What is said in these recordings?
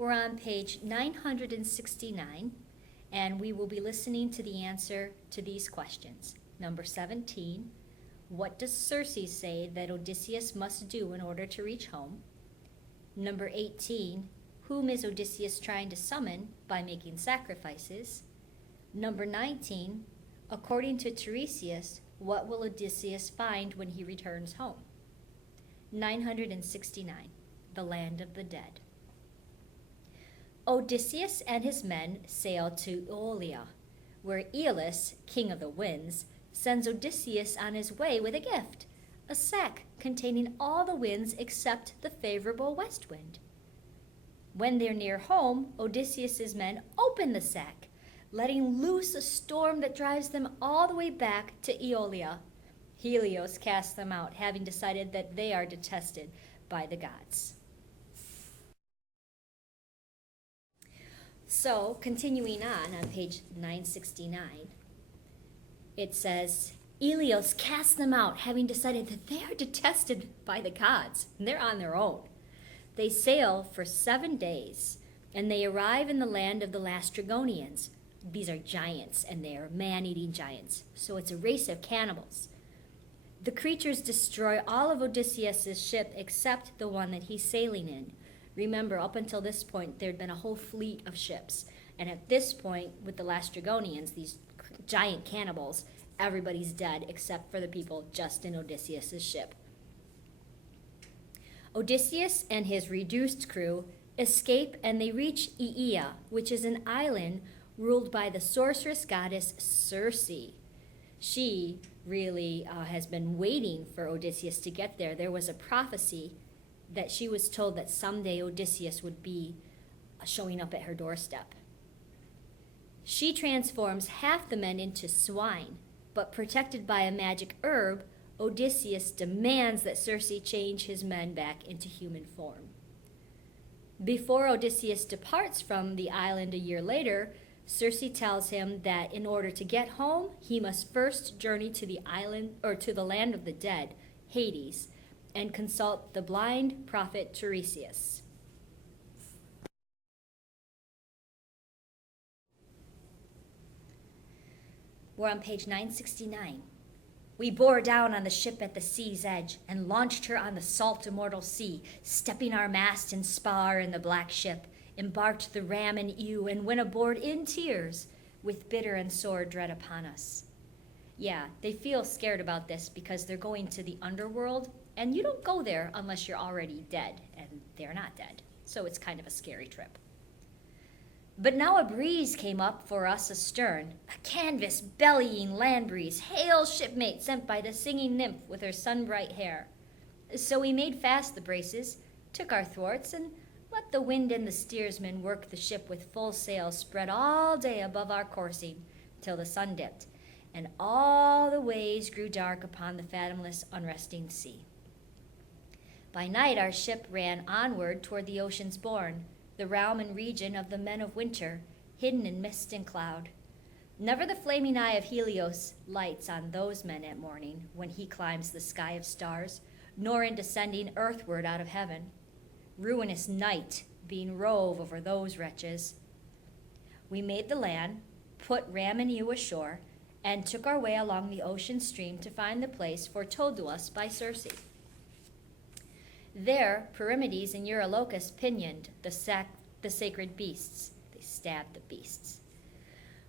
We're on page 969, and we will be listening to the answer to these questions. Number 17, what does Circe say that Odysseus must do in order to reach home? Number 18, whom is Odysseus trying to summon by making sacrifices? Number 19, according to Tiresias, what will Odysseus find when he returns home? 969, the land of the dead. Odysseus and his men sail to Aeolia, where Aeolus, king of the winds, sends Odysseus on his way with a gift, a sack containing all the winds except the favorable west wind. When they're near home, Odysseus's men open the sack, letting loose a storm that drives them all the way back to Aeolia. Helios casts them out, having decided that they are detested by the gods. So, continuing on page 969, it says, Helios casts them out, having decided that they are detested by the gods, and they're on their own. They sail for 7 days, and they arrive in the land of the Lastrygonians. These are giants, and they are man-eating giants, so it's a race of cannibals. The creatures destroy all of Odysseus' ship except the one that he's sailing in. Remember, up until this point, there had been a whole fleet of ships. And at this point, with the Lastrygonians, these giant cannibals, everybody's dead except for the people just in Odysseus' ship. Odysseus and his reduced crew escape, and they reach Aea, which is an island ruled by the sorceress goddess Circe. She really has been waiting for Odysseus to get there. There was a prophecy that she was told that someday Odysseus would be showing up at her doorstep. She transforms half the men into swine, but protected by a magic herb, Odysseus demands that Circe change his men back into human form. Before Odysseus departs from the island a year later, Circe tells him that in order to get home, he must first journey to the island or to the land of the dead, Hades, and consult the blind prophet Tiresias. We're on page 969. We bore down on the ship at the sea's edge and launched her on the salt immortal sea, stepping our mast and spar in the black ship, embarked the ram and ewe, and went aboard in tears, with bitter and sore dread upon us. Yeah, they feel scared about this because they're going to the underworld, and you don't go there unless you're already dead, and they're not dead. So it's kind of a scary trip. But now a breeze came up for us astern, a canvas bellying land breeze, hail shipmate sent by the singing nymph with her sun-bright hair. So we made fast the braces, took our thwarts, and let the wind and the steersman work the ship with full sail spread all day above our coursing, till the sun dipped, and all the ways grew dark upon the fathomless, unresting sea. By night our ship ran onward toward the ocean's bourne, the realm and region of the men of winter, hidden in mist and cloud. Never the flaming eye of Helios lights on those men at morning, when he climbs the sky of stars, nor in descending earthward out of heaven. Ruinous night being rove over those wretches. We made the land, put ram and ewe ashore, and took our way along the ocean stream to find the place foretold to us by Circe. There, Perimedes and Eurylochus pinioned the sacred beasts. They stabbed the beasts.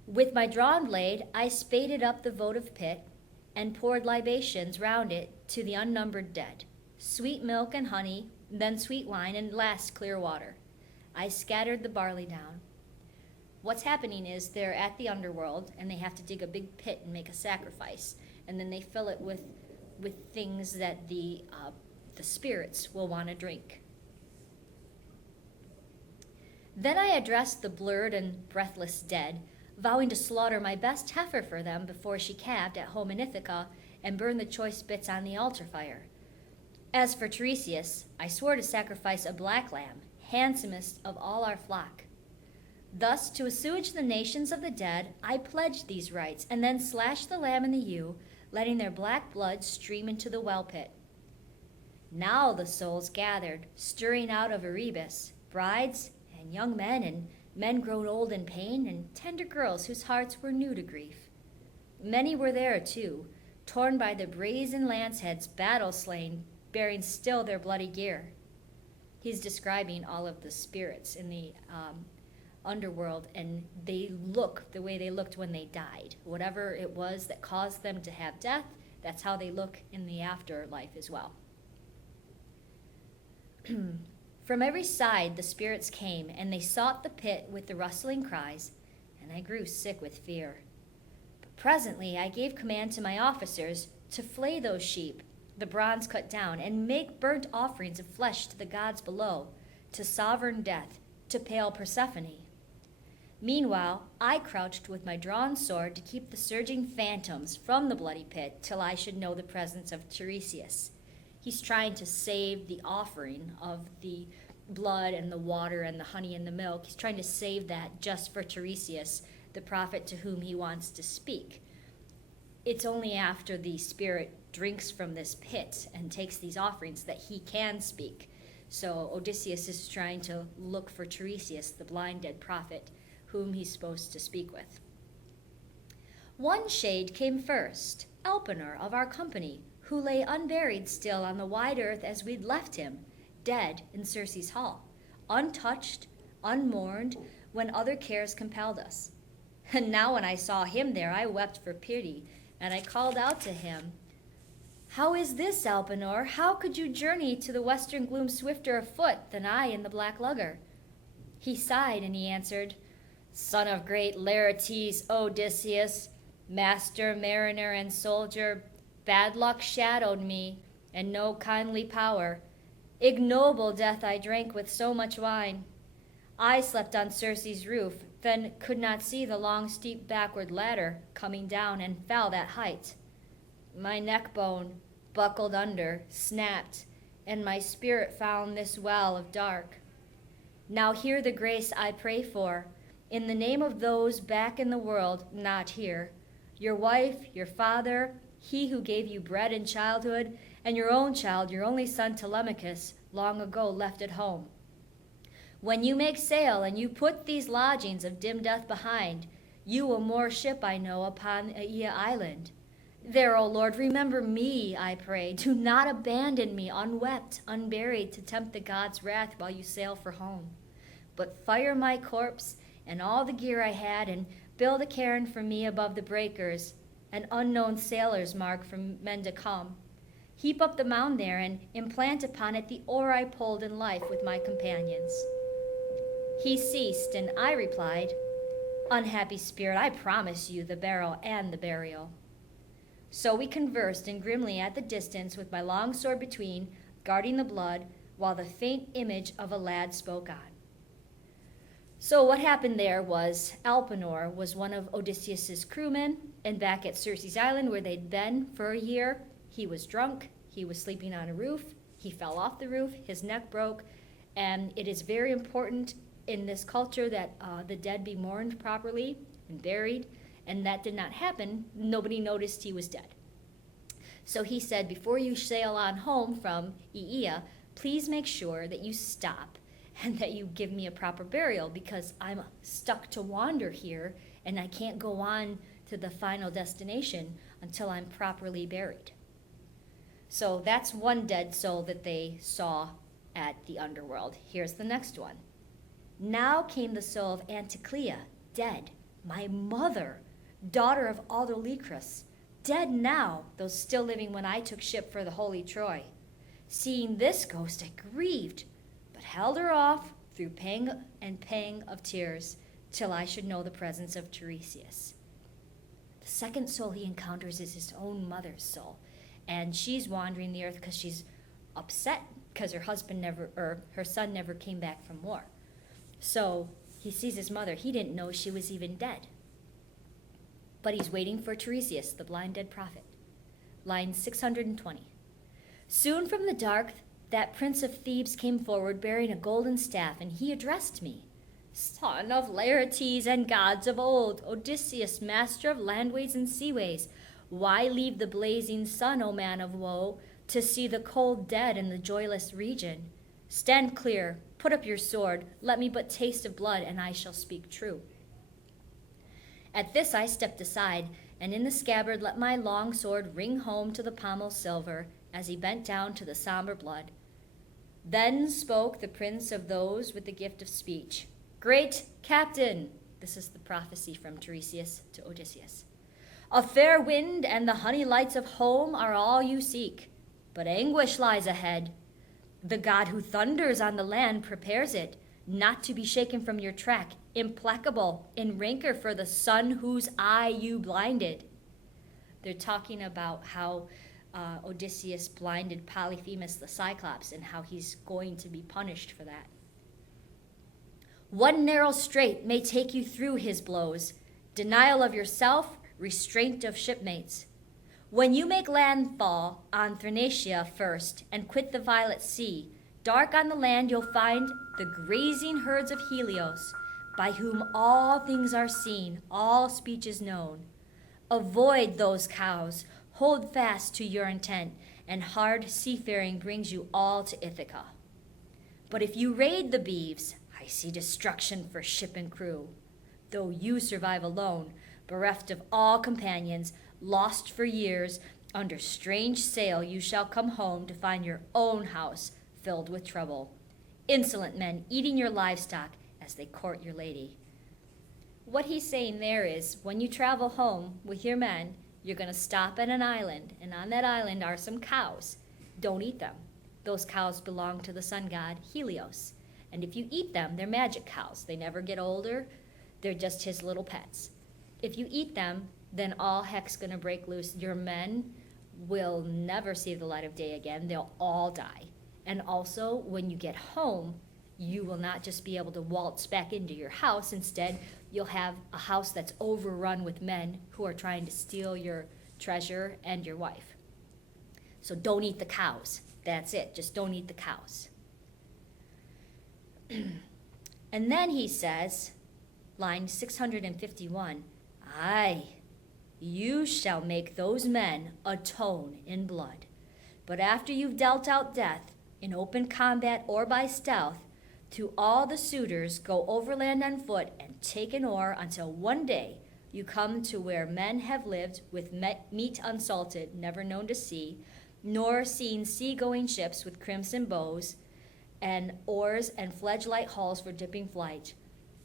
With my drawn blade, I spaded up the votive pit and poured libations round it to the unnumbered dead, sweet milk and honey, then sweet wine, and last clear water. I scattered the barley down. What's happening is they're at the underworld, and they have to dig a big pit and make a sacrifice, and then they fill it with things that the spirits will want to drink. Then I addressed the blurred and breathless dead, vowing to slaughter my best heifer for them before she calved at home in Ithaca, and burn the choice bits on the altar fire. As for Tiresias, I swore to sacrifice a black lamb, handsomest of all our flock. Thus, to assuage the nations of the dead, I pledged these rites, and then slashed the lamb and the ewe, letting their black blood stream into the well pit. Now the souls gathered, stirring out of Erebus, brides and young men and men grown old in pain, and tender girls whose hearts were new to grief. Many were there, too, torn by the brazen lance-heads, battle-slain, bearing still their bloody gear. He's describing all of the spirits in the underworld, and they look the way they looked when they died. Whatever it was that caused them to have death, that's how they look in the afterlife as well. From every side the spirits came, and they sought the pit with the rustling cries, and I grew sick with fear. But presently I gave command to my officers to flay those sheep, the bronze cut down, and make burnt offerings of flesh to the gods below, to sovereign Death, to pale Persephone. Meanwhile, I crouched with my drawn sword to keep the surging phantoms from the bloody pit till I should know the presence of Tiresias. He's trying to save the offering of the blood and the water and the honey and the milk. He's trying to save that just for Tiresias, the prophet to whom he wants to speak. It's only after the spirit drinks from this pit and takes these offerings that he can speak. So Odysseus is trying to look for Tiresias, the blind dead prophet, whom he's supposed to speak with. One shade came first, Elpenor of our company, who lay unburied still on the wide earth as we'd left him, dead in Circe's hall, untouched, unmourned, when other cares compelled us. And now when I saw him there, I wept for pity, and I called out to him, "How is this, Elpenor? How could you journey to the western gloom swifter of foot than I in the black lugger?" He sighed, and he answered, "Son of great Laertes, Odysseus, master, mariner, and soldier, bad luck shadowed me, and no kindly power. Ignoble death I drank with so much wine. I slept on Circe's roof, then could not see the long steep backward ladder coming down, and fell that height. My neck bone, buckled under, snapped, and my spirit found this well of dark. Now hear the grace I pray for, in the name of those back in the world, not here, your wife, your father, he who gave you bread in childhood, and your own child, your only son Telemachus, long ago left at home. When you make sail and you put these lodgings of dim death behind, you will moor ship, I know, upon Aea Island. There, O Lord, remember me, I pray. Do not abandon me, unwept, unburied, to tempt the gods' wrath while you sail for home. But fire my corpse and all the gear I had, and build a cairn for me above the breakers, an unknown sailor's mark for men to come. Heap up the mound there, and implant upon it the oar I pulled in life with my companions." He ceased, and I replied, "Unhappy spirit, I promise you the barrow and the burial." So we conversed, and grimly at the distance, with my long sword between, guarding the blood, while the faint image of a lad spoke on. So what happened there was Elpenor was one of Odysseus's crewmen, and back at Circe's island where they'd been for a year, he was drunk, he was sleeping on a roof, he fell off the roof, his neck broke, and it is very important in this culture that the dead be mourned properly and buried, and that did not happen. Nobody noticed he was dead. So he said, "Before you sail on home from Aea, please make sure that you stop and that you give me a proper burial, because I'm stuck to wander here and I can't go on to the final destination until I'm properly buried." So that's one dead soul that they saw at the underworld. Here's the next one. Now came the soul of Anticlea, dead, my mother, daughter of Autolycus, dead now, though still living when I took ship for the holy Troy. Seeing this ghost, I grieved, but held her off through pang and pang of tears, till I should know the presence of Tiresias. The second soul he encounters is his own mother's soul, and she's wandering the earth because she's upset because her son never came back from war. So he sees his mother. He didn't know she was even dead. But he's waiting for Tiresias, the blind dead prophet. Line 620. Soon from the dark, that prince of Thebes came forward, bearing a golden staff, and he addressed me. "Son of Laertes and gods of old, Odysseus, master of landways and seaways, why leave the blazing sun, O man of woe, to see the cold dead in the joyless region? Stand clear, put up your sword, let me but taste of blood, and I shall speak true. At this I stepped aside, and in the scabbard let my long sword ring home to the pommel's silver, as he bent down to the somber blood. Then spoke the prince of those with the gift of speech. Great captain, this is the prophecy from Tiresias to Odysseus, a fair wind and the honey lights of home are all you seek, but anguish lies ahead. The god who thunders on the land prepares it, not to be shaken from your track, implacable in rancor for the son whose eye you blinded. They're talking about how Odysseus blinded Polyphemus the Cyclops and how he's going to be punished for that. One narrow strait may take you through his blows, denial of yourself, restraint of shipmates. When you make landfall on Thrinacia first and quit the violet sea, dark on the land you'll find the grazing herds of Helios, by whom all things are seen, all speech is known. Avoid those cows, hold fast to your intent, and hard seafaring brings you all to Ithaca. But if you raid the beeves, I see destruction for ship and crew. Though you survive alone, bereft of all companions, lost for years, under strange sail you shall come home to find your own house filled with trouble. Insolent men eating your livestock as they court your lady. What he's saying there is, when you travel home with your men, you're going to stop at an island, and on that island are some cows. Don't eat them. Those cows belong to the sun god Helios. And if you eat them, they're magic cows. They never get older. They're just his little pets. If you eat them, then all heck's going to break loose. Your men will never see the light of day again. They'll all die. And also, when you get home, you will not just be able to waltz back into your house. Instead, you'll have a house that's overrun with men who are trying to steal your treasure and your wife. So don't eat the cows. That's it. Just don't eat the cows. And then he says, line 651, Aye, you shall make those men atone in blood. But after you've dealt out death, in open combat or by stealth, to all the suitors go overland on foot and take an oar until one day you come to where men have lived with meat unsalted, never known to sea, nor seen sea-going ships with crimson bows, and oars and fledge-light hulls for dipping flight.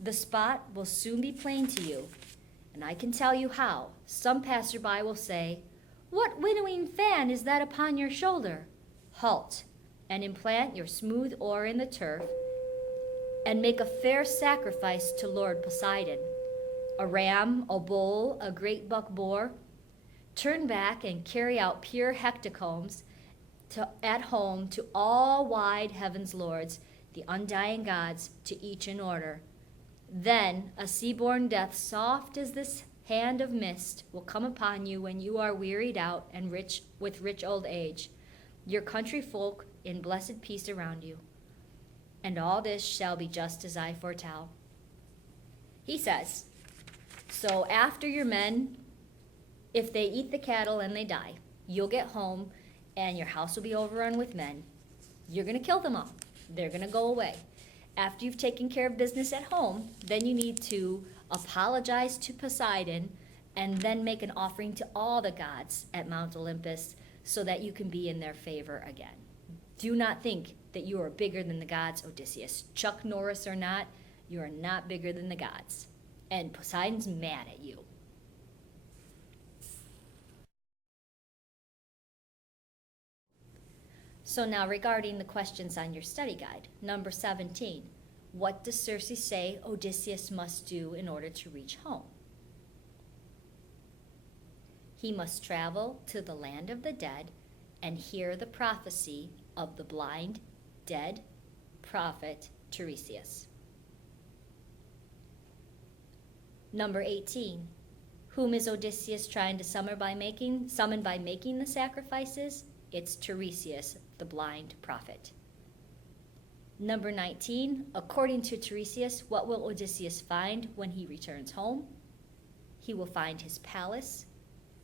The spot will soon be plain to you, and I can tell you how. Some passerby will say, What winnowing fan is that upon your shoulder? Halt, and implant your smooth oar in the turf, and make a fair sacrifice to Lord Poseidon. A ram, a bull, a great buck boar. Turn back and carry out pure hecatombs at home to all wide heaven's lords, the undying gods, to each in order. Then a sea-born death soft as this hand of mist will come upon you when you are wearied out and rich old age, your country folk in blessed peace around you. And all this shall be just as I foretell. He says, so after your men, if they eat the cattle and they die, you'll get home and your house will be overrun with men. You're going to kill them all. They're going to go away. After you've taken care of business at home, then you need to apologize to Poseidon and then make an offering to all the gods at Mount Olympus so that you can be in their favor again. Do not think that you are bigger than the gods, Odysseus. Chuck Norris or not, you are not bigger than the gods. And Poseidon's mad at you. So now regarding the questions on your study guide, number 17, what does Circe say Odysseus must do in order to reach home? He must travel to the land of the dead and hear the prophecy of the blind, dead prophet Tiresias. Number 18, whom is Odysseus trying to summon by making the sacrifices? It's Tiresias, the blind prophet. Number 19, according to Tiresias, what will Odysseus find when he returns home? He will find his palace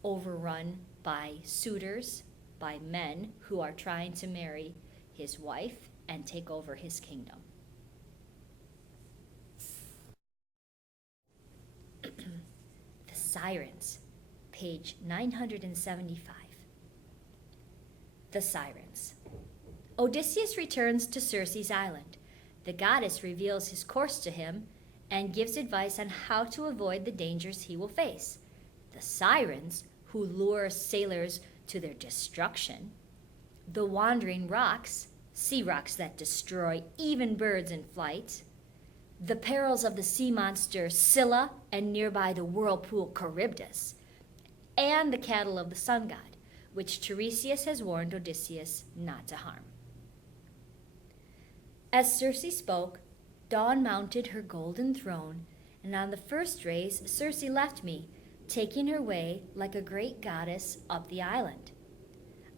overrun by suitors, by men who are trying to marry his wife and take over his kingdom. The Sirens, page 975. The Sirens. Odysseus returns to Circe's island. The goddess reveals his course to him and gives advice on how to avoid the dangers he will face. The Sirens, who lure sailors to their destruction. The wandering rocks, sea rocks that destroy even birds in flight. The perils of the sea monster Scylla and nearby the whirlpool Charybdis. And the cattle of the sun god, which Tiresias has warned Odysseus not to harm. As Circe spoke, Dawn mounted her golden throne, and on the first rays Circe left me, taking her way like a great goddess up the island.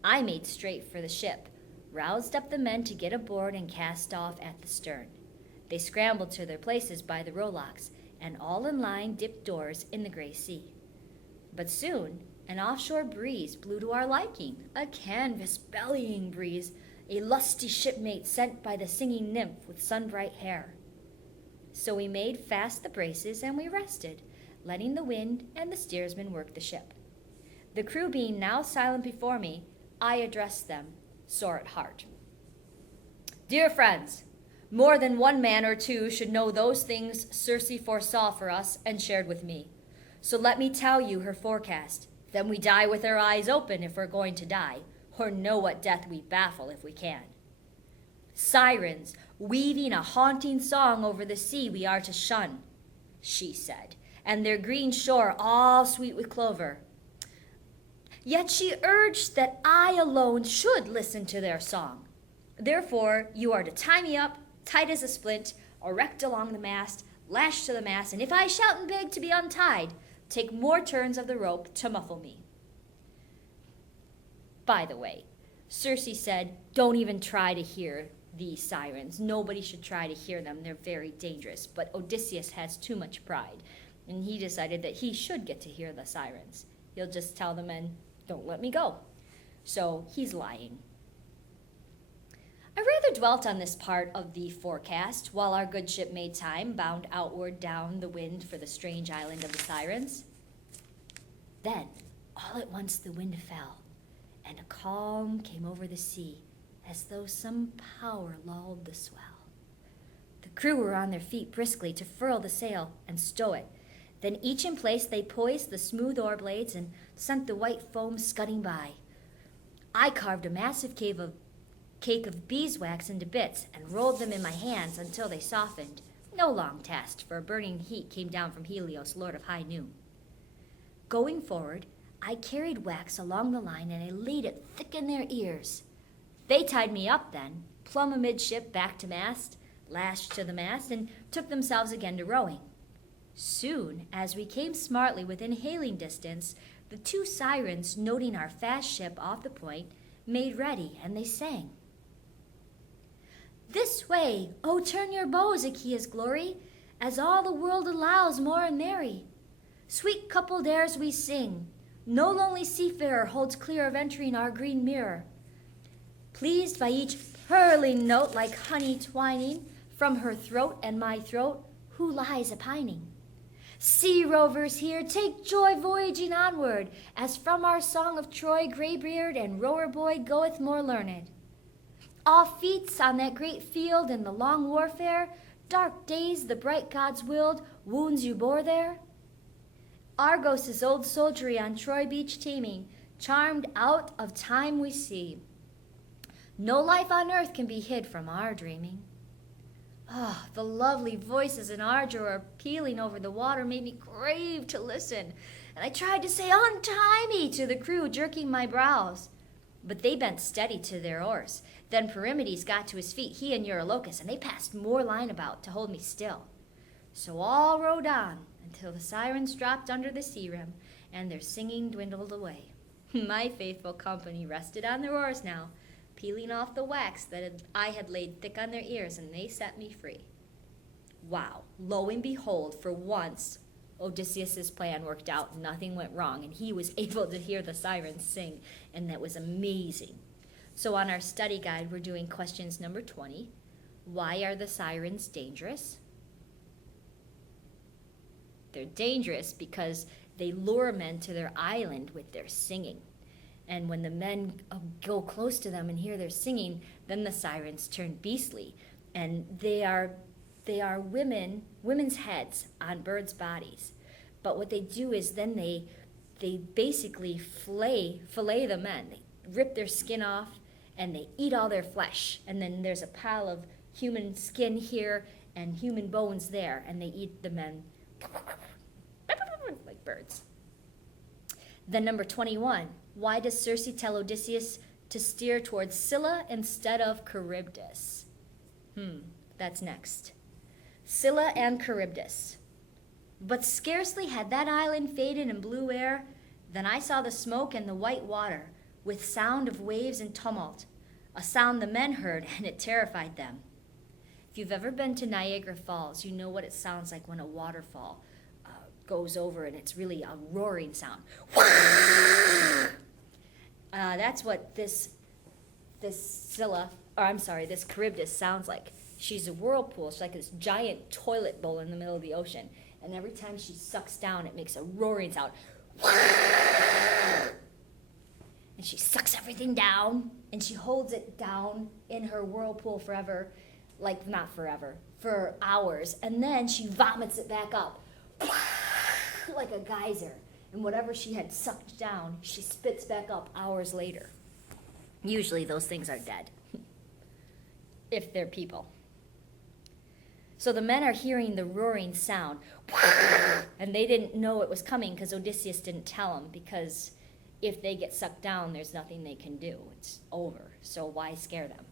I made straight for the ship, roused up the men to get aboard and cast off at the stern. They scrambled to their places by the rowlocks, and all in line dipped oars in the gray sea. But soon, an offshore breeze blew to our liking, a canvas-bellying breeze, a lusty shipmate sent by the singing nymph with sun-bright hair. So we made fast the braces and we rested, letting the wind and the steersman work the ship. The crew being now silent before me, I addressed them, sore at heart. Dear friends, more than one man or two should know those things Circe foresaw for us and shared with me. So let me tell you her forecast. Then we die with our eyes open if we're going to die, or know what death we baffle if we can. Sirens, weaving a haunting song over the sea we are to shun, she said, and their green shore all sweet with clover. Yet she urged that I alone should listen to their song. Therefore, you are to tie me up, tight as a splint, erect along the mast, lashed to the mast, and if I shout and beg to be untied, take more turns of the rope to muffle me. By the way, Circe said, don't even try to hear these sirens. Nobody should try to hear them. They're very dangerous. But Odysseus has too much pride, and he decided that he should get to hear the sirens. He'll just tell the men, don't let me go. So he's lying. I rather dwelt on this part of the forecast while our good ship made time, bound outward down the wind for the strange island of the Sirens. Then, all at once the wind fell, and a calm came over the sea, as though some power lulled the swell. The crew were on their feet briskly to furl the sail and stow it. Then each in place they poised the smooth oar blades and sent the white foam scudding by. I carved a massive cake of beeswax into bits and rolled them in my hands until they softened. No long task, for a burning heat came down from Helios, lord of high noon. Going forward, I carried wax along the line and I laid it thick in their ears. They tied me up then, plumb amidship back to mast, lashed to the mast, and took themselves again to rowing. Soon, as we came smartly within hailing distance, the two sirens, noting our fast ship off the point, made ready, and they sang. This way, oh turn your bows, Achaea's glory, as all the world allows more and merry. Sweet coupled airs we sing, no lonely seafarer holds clear of entering our green mirror. Pleased by each purling note like honey twining from her throat and my throat, who lies a-pining? Sea rovers here, take joy voyaging onward, as from our song of Troy grey-beard and rower boy goeth more learned. All feats on that great field in the long warfare, dark days the bright gods willed, wounds you bore there. Argos' old soldiery on Troy beach teeming, charmed out of time we see. No life on earth can be hid from our dreaming. Ah, the lovely voices in ardor pealing over the water made me crave to listen, and I tried to say untie me to the crew, jerking my brows. But they bent steady to their oars. Then Perimedes got to his feet, he and Eurylochus, and they passed more line about to hold me still. So all rowed on until the sirens dropped under the sea rim, and their singing dwindled away. My faithful company rested on their oars now, peeling off the wax that I had laid thick on their ears, and they set me free. Wow, lo and behold, for once, Odysseus' plan worked out. Nothing went wrong, and he was able to hear the sirens sing, and that was amazing. So on our study guide, we're doing questions number 20. Why are the sirens dangerous? They're dangerous because they lure men to their island with their singing. And when the men go close to them and hear their singing, then the sirens turn beastly. And they are women's heads on birds' bodies. But what they do is then they basically fillet the men. They rip their skin off and they eat all their flesh. And then there's a pile of human skin here and human bones there, and they eat the men like birds. Then number 21, why does Circe tell Odysseus to steer towards Scylla instead of Charybdis? That's next. Scylla and Charybdis. But scarcely had that island faded in blue air, than I saw the smoke and the white water, with sound of waves and tumult, a sound the men heard, and it terrified them. If you've ever been to Niagara Falls, you know what it sounds like when a waterfall goes over, and it's really a roaring sound. That's what this Charybdis sounds like. She's a whirlpool. She's like this giant toilet bowl in the middle of the ocean. And every time she sucks down, it makes a roaring sound. And she sucks everything down, and she holds it down in her whirlpool forever. Like, not forever, for hours. And then she vomits it back up. Like a geyser. And whatever she had sucked down, she spits back up hours later. Usually those things are dead. If they're people. So the men are hearing the roaring sound. And they didn't know it was coming because Odysseus didn't tell them, because if they get sucked down, there's nothing they can do. It's over. So why scare them?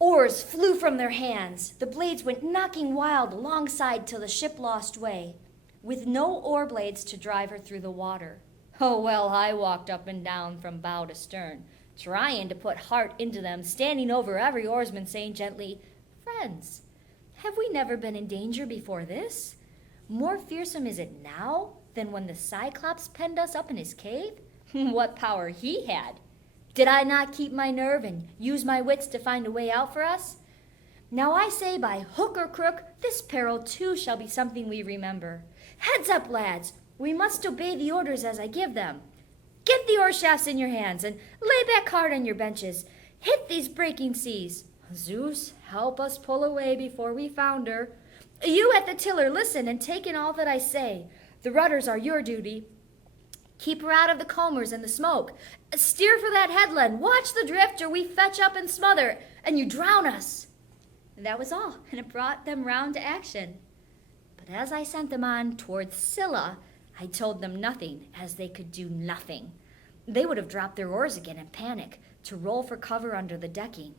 Oars flew from their hands. The blades went knocking wild alongside till the ship lost way, with no oar blades to drive her through the water. Oh, well, I walked up and down from bow to stern, trying to put heart into them, standing over every oarsman, saying gently, "Friends, have we never been in danger before this? More fearsome is it now than when the Cyclops penned us up in his cave? What power he had! Did I not keep my nerve and use my wits to find a way out for us? Now I say, by hook or crook, this peril too shall be something we remember. Heads up, lads! We must obey the orders as I give them. Get the oar shafts in your hands and lay back hard on your benches. Hit these breaking seas. Zeus, help us pull away before we founder. You at the tiller, listen and take in all that I say. The rudders are your duty. Keep her out of the combers and the smoke. Steer for that headland. Watch the drift, or we fetch up and smother, and you drown us." And that was all, and it brought them round to action. But as I sent them on towards Scylla, I told them nothing, as they could do nothing. They would have dropped their oars again in panic, to roll for cover under the decking.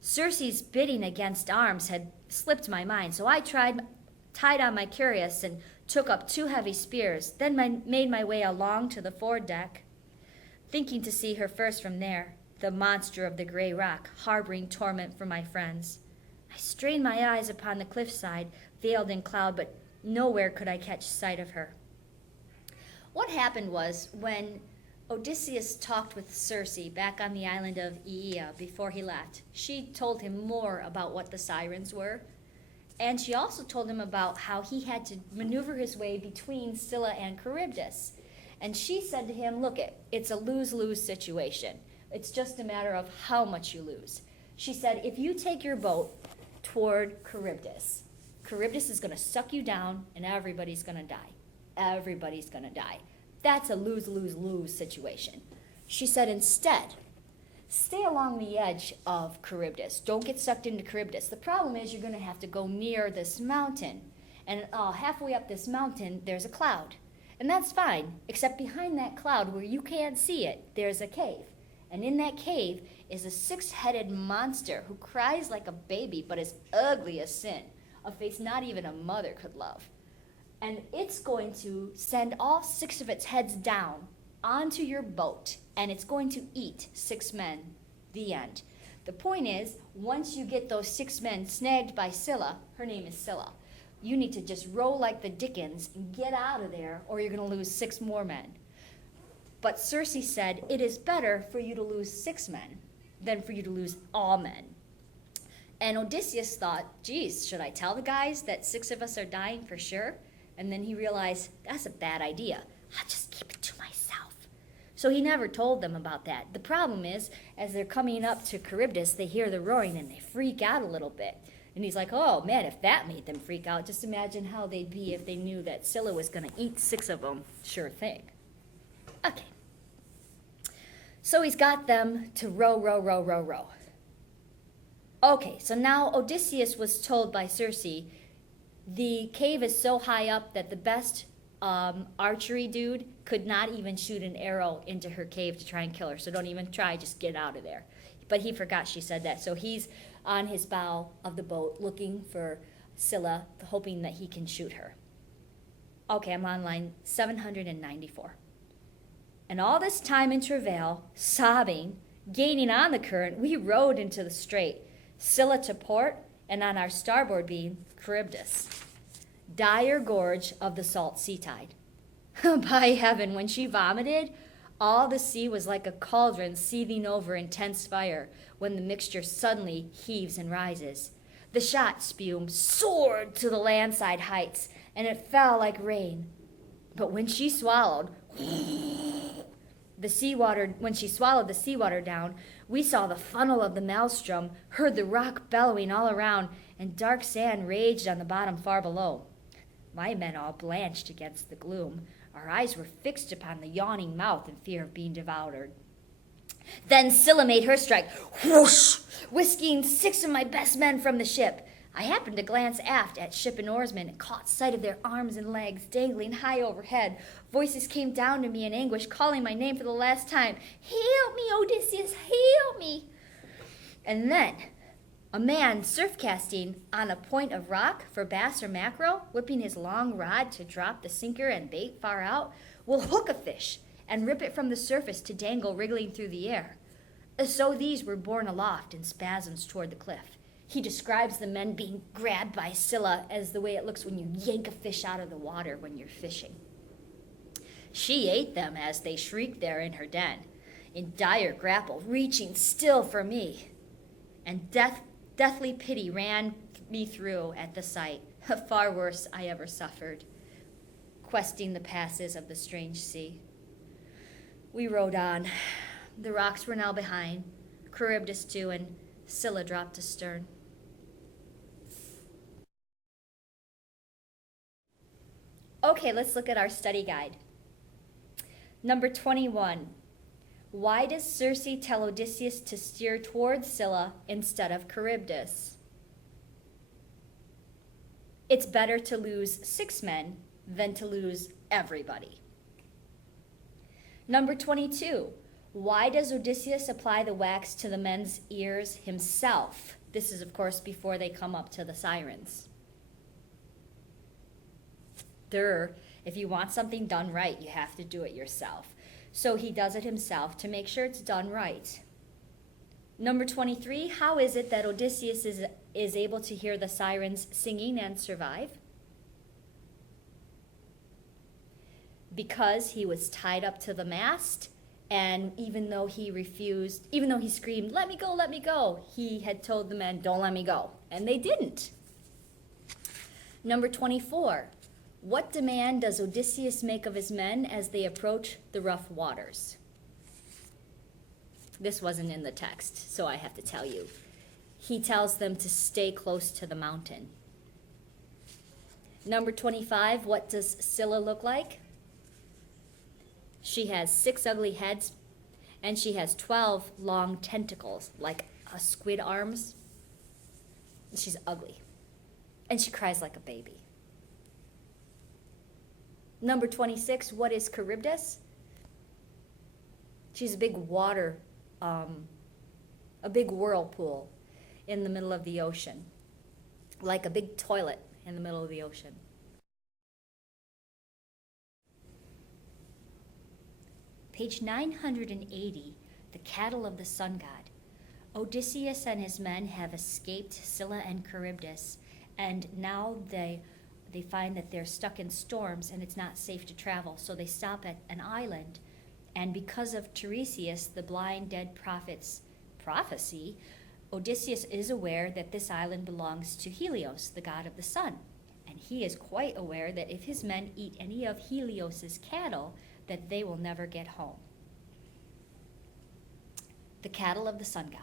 Circe's bidding against arms had slipped my mind, so I tied on my cuirass and took up 2 heavy spears, then made my way along to the foredeck, thinking to see her first from there, the monster of the gray rock, harboring torment for my friends. I strained my eyes upon the cliffside, veiled in cloud, but nowhere could I catch sight of her. What happened was, when Odysseus talked with Circe back on the island of Aeaea before he left, she told him more about what the Sirens were, and she also told him about how he had to maneuver his way between Scylla and Charybdis. And she said to him, look, it's a lose-lose situation. It's just a matter of how much you lose. She said, if you take your boat toward Charybdis, Charybdis is going to suck you down and everybody's going to die. Everybody's going to die. That's a lose-lose-lose situation. She said, instead, stay along the edge of Charybdis. Don't get sucked into Charybdis. The problem is you're going to have to go near this mountain. And halfway up this mountain, there's a cloud. And that's fine, except behind that cloud where you can't see it, there's a cave. And in that cave is a 6-headed monster who cries like a baby but is ugly as sin, a face not even a mother could love. And it's going to send all 6 of its heads down onto your boat, and it's going to eat 6 men. The end. The point is, once you get those 6 men snagged by Scylla, her name is Scylla, you need to just row like the dickens and get out of there, or you're going to lose 6 more men. But Circe said, "It is better for you to lose 6 men than for you to lose all men." And Odysseus thought, geez, should I tell the guys that 6 of us are dying for sure? And then he realized, that's a bad idea. I'll just keep it to myself. So he never told them about that. The problem is, as they're coming up to Charybdis, they hear the roaring and they freak out a little bit. And he's like, oh man, if that made them freak out, just imagine how they'd be if they knew that Scylla was going to eat 6 of them. Sure thing. Okay. So he's got them to row, row, row, row, row. Okay, so now Odysseus was told by Circe, the cave is so high up that the best archery dude could not even shoot an arrow into her cave to try and kill her. So don't even try, just get out of there. But he forgot she said that. So he's on his bow of the boat looking for Scylla, hoping that he can shoot her. Okay, I'm on line 794. And all this time in travail, sobbing, gaining on the current, we rowed into the strait, Scylla to port, and on our starboard beam, Charybdis, dire gorge of the salt sea tide. By heaven, when she vomited, all the sea was like a cauldron seething over intense fire when the mixture suddenly heaves and rises. The shot spume soared to the landside heights, and it fell like rain. But when she swallowed the seawater down, we saw the funnel of the maelstrom, heard the rock bellowing all around, and dark sand raged on the bottom far below. My men all blanched against the gloom. Our eyes were fixed upon the yawning mouth in fear of being devoured. Then Scylla made her strike, whoosh, whisking 6 of my best men from the ship. I happened to glance aft at ship and oarsmen and caught sight of their arms and legs dangling high overhead. Voices came down to me in anguish, calling my name for the last time. Help me, Odysseus, help me. And then a man surf casting on a point of rock for bass or mackerel, whipping his long rod to drop the sinker and bait far out, will hook a fish and rip it from the surface to dangle wriggling through the air. So these were borne aloft in spasms toward the cliff. He describes the men being grabbed by Scylla as the way it looks when you yank a fish out of the water when you're fishing. She ate them as they shrieked there in her den, in dire grapple, reaching still for me. And deathly pity ran me through at the sight, far worse I ever suffered, questing the passes of the strange sea. We rowed on. The rocks were now behind, Charybdis too, and Scylla dropped astern. Okay, let's look at our study guide. Number 21. Why does Circe tell Odysseus to steer towards Scylla instead of Charybdis? It's better to lose 6 men than to lose everybody. Number 22. Why does Odysseus apply the wax to the men's ears himself? This is, of course, before they come up to the Sirens. If you want something done right, you have to do it yourself. So he does it himself to make sure it's done right. Number 23, how is it that Odysseus is able to hear the Sirens singing and survive? Because he was tied up to the mast, and even though he screamed, let me go, he had told the men, don't let me go. And they didn't. Number 24, what demand does Odysseus make of his men as they approach the rough waters? This wasn't in the text, so I have to tell you. He tells them to stay close to the mountain. Number 25, what does Scylla look like? She has 6 ugly heads, and she has 12 long tentacles, like a squid arms. She's ugly, and she cries like a baby. Number 26, what is Charybdis? She's a big a big whirlpool in the middle of the ocean, like a big toilet in the middle of the ocean. Page 980, the cattle of the sun god. Odysseus and his men have escaped Scylla and Charybdis, and now they find that they're stuck in storms and it's not safe to travel, so they stop at an island And because of Tiresias, the blind dead prophet's prophecy, Odysseus is aware that this island belongs to Helios, the god of the sun. And he is quite aware that if his men eat any of Helios's cattle, that they will never get home. The cattle of the sun god.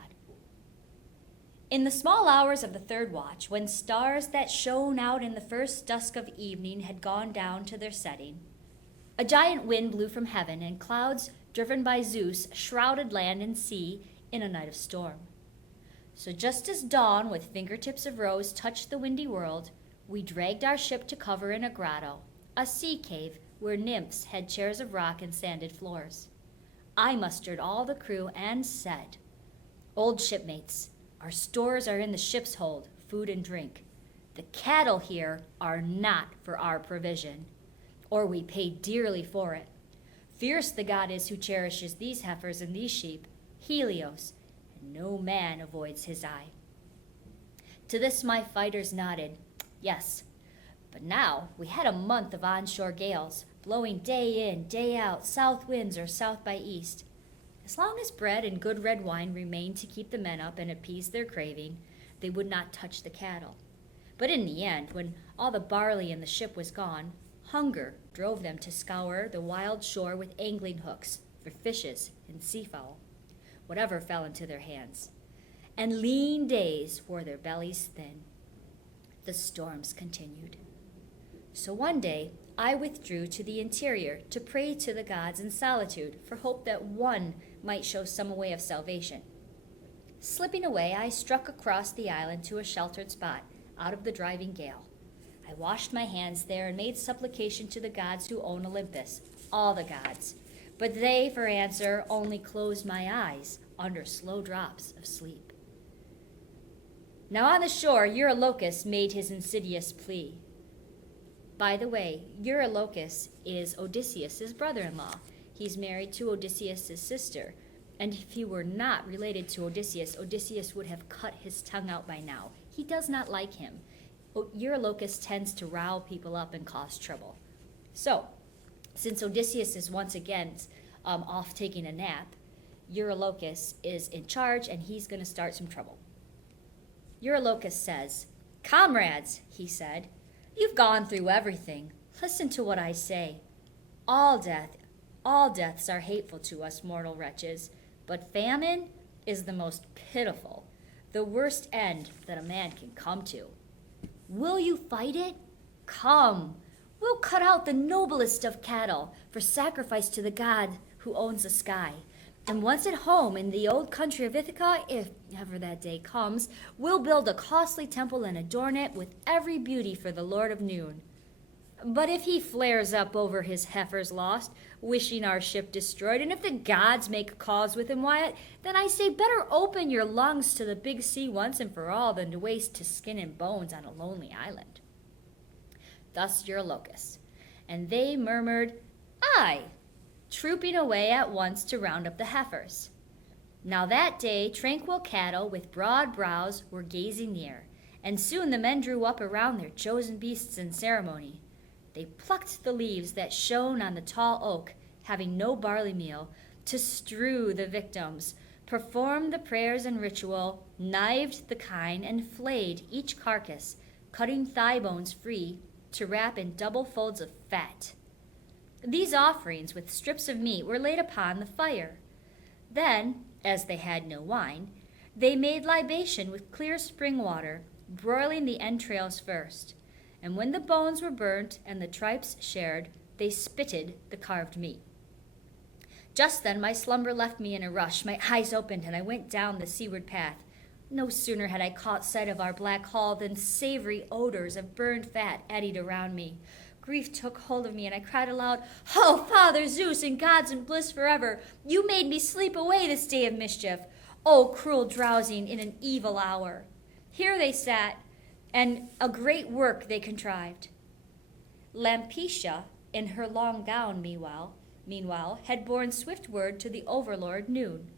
In the small hours of the third watch, when stars that shone out in the first dusk of evening had gone down to their setting, a giant wind blew from heaven, and clouds, driven by Zeus, shrouded land and sea in a night of storm. So just as dawn with fingertips of rose touched the windy world, we dragged our ship to cover in a grotto, a sea cave where nymphs had chairs of rock and sanded floors. I mustered all the crew and said, "Old shipmates, our stores are in the ship's hold, food and drink. The cattle here are not for our provision, or we pay dearly for it. Fierce the god is who cherishes these heifers and these sheep, Helios, and no man avoids his eye." To this my fighters nodded. Yes, but now we had a month of onshore gales, blowing day in, day out, south winds or south by east. As long as bread and good red wine remained to keep the men up and appease their craving, they would not touch the cattle. But in the end, when all the barley in the ship was gone, hunger drove them to scour the wild shore with angling hooks for fishes and seafowl, whatever fell into their hands. And lean days wore their bellies thin. The storms continued. So one day I withdrew to the interior to pray to the gods in solitude for hope that one might show some way of salvation. Slipping away, I struck across the island to a sheltered spot out of the driving gale. I washed my hands there and made supplication to the gods who own Olympus, all the gods. But they, for answer, only closed my eyes under slow drops of sleep. Now on the shore, Eurylochus made his insidious plea. By the way, Eurylochus is Odysseus' brother-in-law. He's married to Odysseus' sister. And if he were not related to Odysseus, Odysseus would have cut his tongue out by now. He does not like him. Eurylochus tends to rile people up and cause trouble. So, since Odysseus is once again off taking a nap, Eurylochus is in charge and he's going to start some trouble. Eurylochus says, "Comrades," he said, "you've gone through everything. Listen to what I say. All deaths are hateful to us mortal wretches, but famine is the most pitiful, the worst end that a man can come to. Will you fight it? Come, we'll cut out the noblest of cattle for sacrifice to the god who owns the sky. And once at home in the old country of Ithaca, if ever that day comes, we'll build a costly temple and adorn it with every beauty for the Lord of Noon. But if he flares up over his heifers lost, wishing our ship destroyed, and if the gods make cause with him, why, then I say better open your lungs to the big sea once and for all than to waste to skin and bones on a lonely island." Thus Eurylochus, and they murmured, "Aye," trooping away at once to round up the heifers. Now that day tranquil cattle with broad brows were gazing near, and soon the men drew up around their chosen beasts in ceremony. They plucked the leaves that shone on the tall oak, having no barley meal, to strew the victims, performed the prayers and ritual, knived the kine, and flayed each carcass, cutting thigh bones free to wrap in double folds of fat. These offerings with strips of meat were laid upon the fire. Then, as they had no wine, they made libation with clear spring water, broiling the entrails first. And when the bones were burnt and the tripes shared, they spitted the carved meat. Just then my slumber left me in a rush. My eyes opened and I went down the seaward path. No sooner had I caught sight of our black hull than savory odors of burned fat eddied around me. Grief took hold of me and I cried aloud, "Oh, Father Zeus, in gods and bliss forever, you made me sleep away this day of mischief. Oh, cruel drowsing in an evil hour." Here they sat, and a great work they contrived. Lampetia, in her long gown, meanwhile, had borne swift word to the overlord Noon.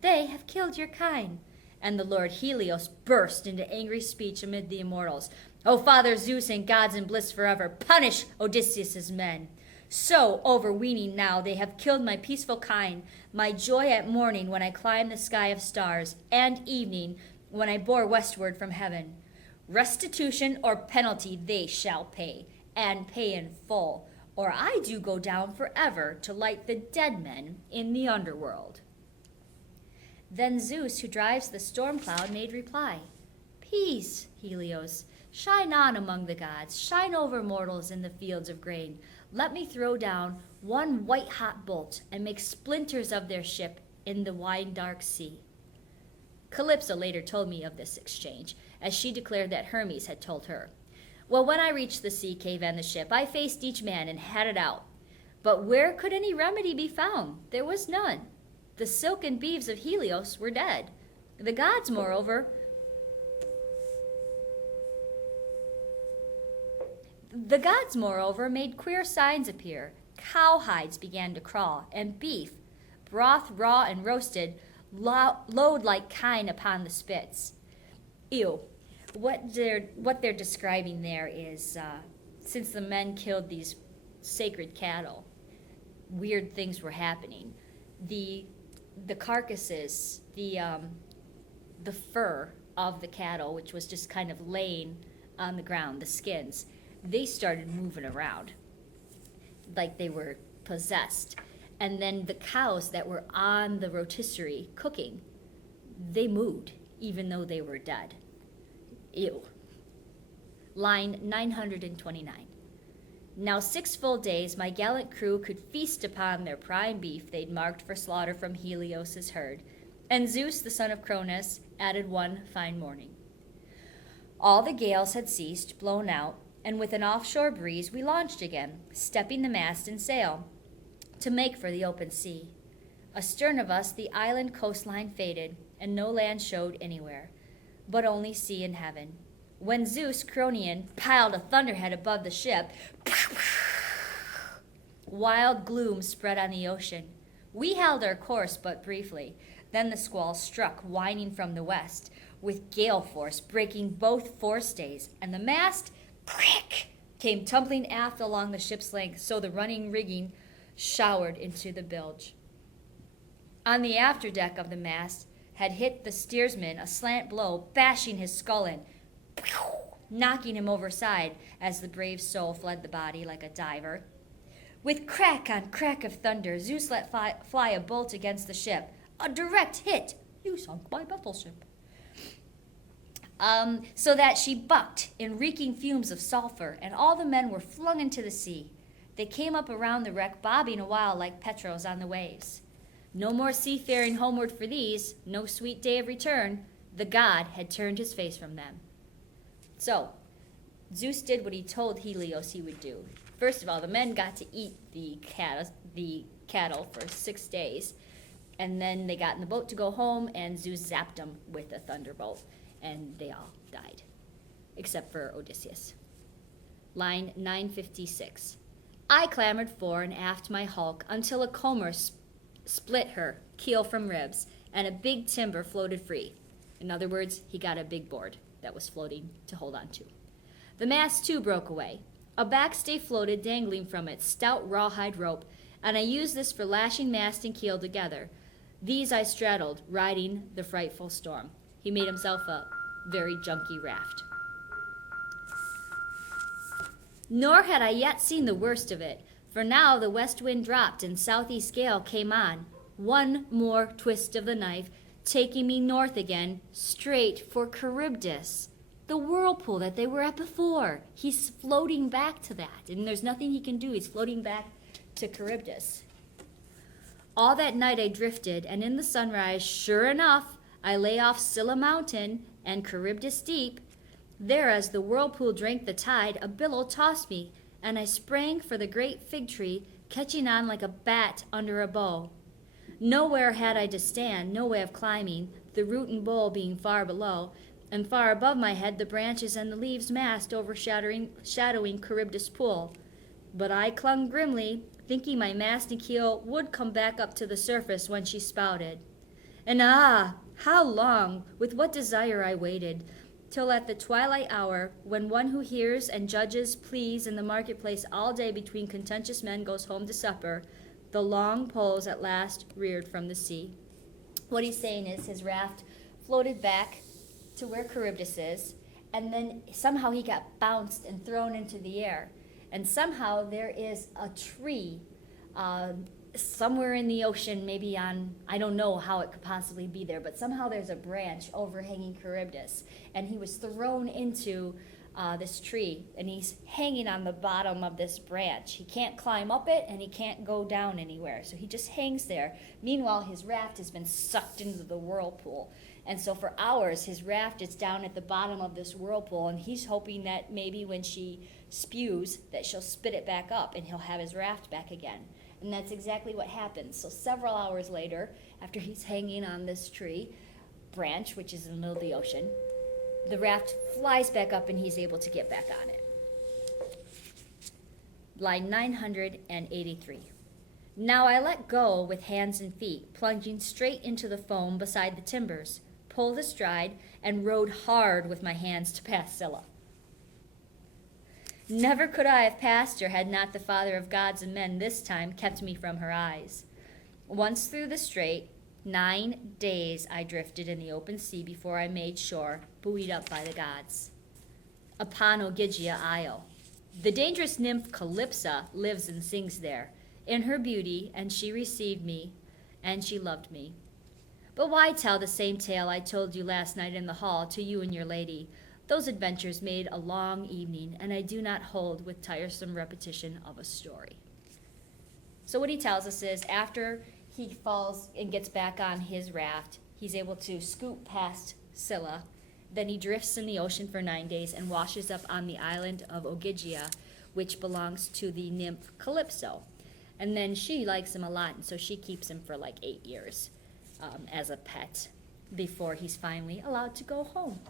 "They have killed your kine." And the Lord Helios burst into angry speech amid the immortals. "O Father Zeus and gods in bliss forever, punish Odysseus' men. So overweening now they have killed my peaceful kind, my joy at morning when I climb the sky of stars, and evening when I bore westward from heaven. Restitution or penalty they shall pay, and pay in full, or I do go down forever to light the dead men in the underworld. Then Zeus, who drives the storm cloud, made reply. Peace, Helios, shine on among the gods, shine over mortals in the fields of grain. Let me throw down one white-hot bolt and make splinters of their ship in the wide dark sea. Calypso later told me of this exchange, as she declared that Hermes had told her. Well, when I reached the sea cave and the ship, I faced each man and had it out. But where could any remedy be found? There was none. The silken beeves of Helios were dead. The gods, moreover, made queer signs appear. Cowhides began to crawl, and beef, broth raw and roasted, lowed like kine upon the spits. Ew. What they're describing there is, since the men killed these sacred cattle, weird things were happening. The carcasses, the fur of the cattle, which was just kind of laying on the ground, the skins, they started moving around like they were possessed. And then the cows that were on the rotisserie cooking, they moved even though they were dead. Ew. Line 929. Now 6 full days my gallant crew could feast upon their prime beef they'd marked for slaughter from Helios' herd, and Zeus, the son of Cronus, added one fine morning. All the gales had ceased, blown out, and with an offshore breeze we launched again, stepping the mast and sail, to make for the open sea. Astern of us the island coastline faded, and no land showed anywhere, but only sea and heaven. When Zeus, Cronian, piled a thunderhead above the ship, wild gloom spread on the ocean. We held our course but briefly. Then the squall struck, whining from the west, with gale force breaking both forestays, and the mast, prick, came tumbling aft along the ship's length, so the running rigging showered into the bilge. On the afterdeck of the mast had hit the steersman a slant blow, bashing his skull in, knocking him overside as the brave soul fled the body like a diver. With crack on crack of thunder, Zeus let fly a bolt against the ship. A direct hit. You sunk my battleship. So that she bucked in reeking fumes of sulfur, and all the men were flung into the sea. They came up around the wreck, bobbing a while like petrels on the waves. No more seafaring homeward for these, no sweet day of return. The god had turned his face from them. So, Zeus did what he told Helios he would do. First of all, the men got to eat the cattle for 6 days, and then they got in the boat to go home, and Zeus zapped them with a thunderbolt, and they all died, except for Odysseus. Line 956. I clambered fore and aft my hulk until a comber split her keel from ribs, and a big timber floated free. In other words, he got a big board that was floating to hold on to. The mast too broke away. A backstay floated dangling from its stout rawhide rope, and I used this for lashing mast and keel together. These I straddled, riding the frightful storm. He made himself a very junky raft. Nor had I yet seen the worst of it, for now the west wind dropped and southeast gale came on. One more twist of the knife, taking me north again, straight for Charybdis, the whirlpool that they were at before. He's floating back to that, and there's nothing he can do. He's floating back to Charybdis. All that night I drifted, and in the sunrise, sure enough, I lay off Scylla mountain and Charybdis deep. There, as the whirlpool drank the tide, a billow tossed me, and I sprang for the great fig tree, catching on like a bat under a bow. Nowhere had I to stand, no way of climbing, the root and bole being far below, and far above my head the branches and the leaves massed shadowing Charybdis pool. But I clung grimly, thinking my mast and keel would come back up to the surface when she spouted. And how long, with what desire I waited, till at the twilight hour, when one who hears and judges pleas in the marketplace all day between contentious men goes home to supper, the long poles at last reared from the sea. What he's saying is his raft floated back to where Charybdis is, and then somehow he got bounced and thrown into the air. And somehow there is a tree somewhere in the ocean, maybe on, I don't know how it could possibly be there, but somehow there's a branch overhanging Charybdis. And he was thrown into this tree, and he's hanging on the bottom of this branch. He can't climb up it, and he can't go down anywhere. So he just hangs there. Meanwhile, his raft has been sucked into the whirlpool. And so for hours, his raft is down at the bottom of this whirlpool, and he's hoping that maybe when she spews, that she'll spit it back up, and he'll have his raft back again. And that's exactly what happens. So several hours later, after he's hanging on this tree branch, which is in the middle of the ocean, the raft flies back up and he's able to get back on it. Line 983. Now I let go with hands and feet, plunging straight into the foam beside the timbers, pulled astride, and rowed hard with my hands to pass Scylla. Never could I have passed her had not the Father of gods and men this time kept me from her eyes. Once through the strait, 9 days I drifted in the open sea before I made shore, buoyed up by the gods. Upon Ogygia Isle. The dangerous nymph Calypso lives and sings there, in her beauty, and she received me, and she loved me. But why tell the same tale I told you last night in the hall to you and your lady? Those adventures made a long evening, and I do not hold with tiresome repetition of a story. So what he tells us is after he falls and gets back on his raft, he's able to scoot past Scylla. Then he drifts in the ocean for 9 days and washes up on the island of Ogygia, which belongs to the nymph Calypso. And then she likes him a lot, and so she keeps him for like 8 years as a pet before he's finally allowed to go home.